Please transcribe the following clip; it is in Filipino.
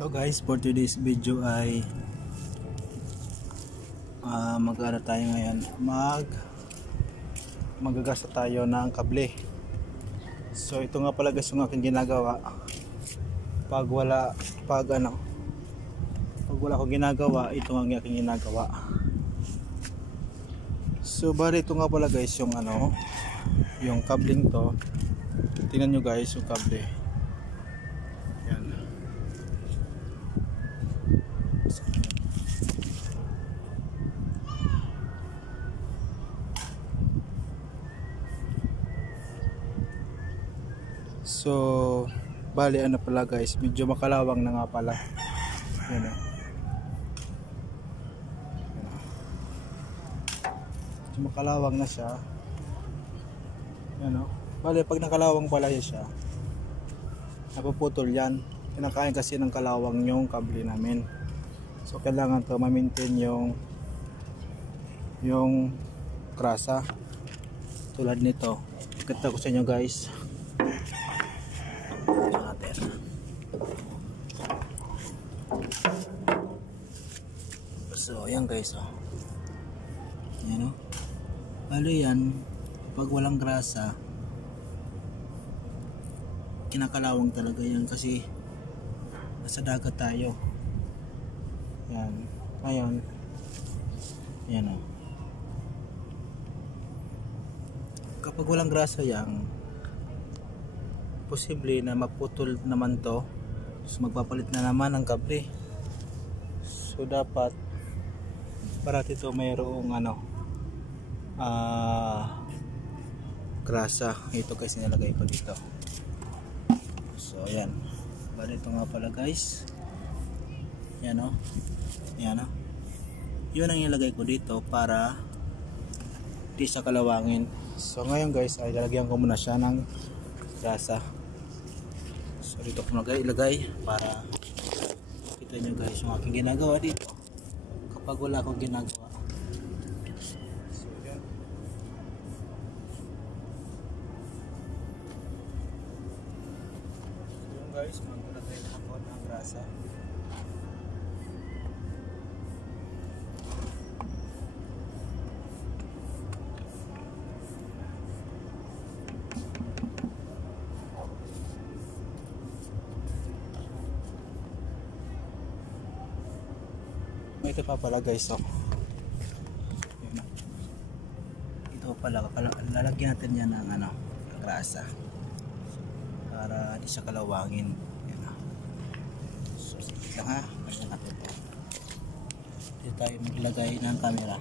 So guys, for today's video ay mag-ano tayo ngayon, magagasa tayo ng kable. So ito nga pala guys yung aking ginagawa pag wala akong ginagawa. Ito ang aking ginagawa. So bali ito nga pala guys yung yung kabling to. Tingnan nyo guys yung kable. Yan. So bali pala guys, medyo makalawang na nga pala. Yan. Medyo makalawang na siya. Yan. Bali pag nakalawang pala siya, napuputol yan. Kinakain kasi ng kalawang yung kable namin. So kailangan to ma-maintain yung krasa. Tulad nito. Ikita ko sa inyo guys. So ayan guys, yan bali yan, pag walang grasa kinakalawang talaga yan kasi nasa dagat tayo. Yan, ngayon yan kapag walang grasa yan, posible na magputol naman to. So magpapalit na naman ang kable. So dapat parati to mayroong grasa. Ito guys, nilalagay ko dito. So ayan, bali ito nga pala guys, yan yan yun ang ilagay ko dito para di sa kalawangin. So ngayon guys ay lalagyan ko muna siya ng grasa. So dito ko ilagay para kita nyo guys yung aking ginagawa dito kapag wala akong ginagawa. So yan. So yun guys, magkula tayo nakapot ng grasa. Ito pa pala guys, ito pala lalagyan natin yan ng grasa para di siya kalawangin. Yan. So sige lang ha, basta natin ito. Dito tayo maglagay ng camera.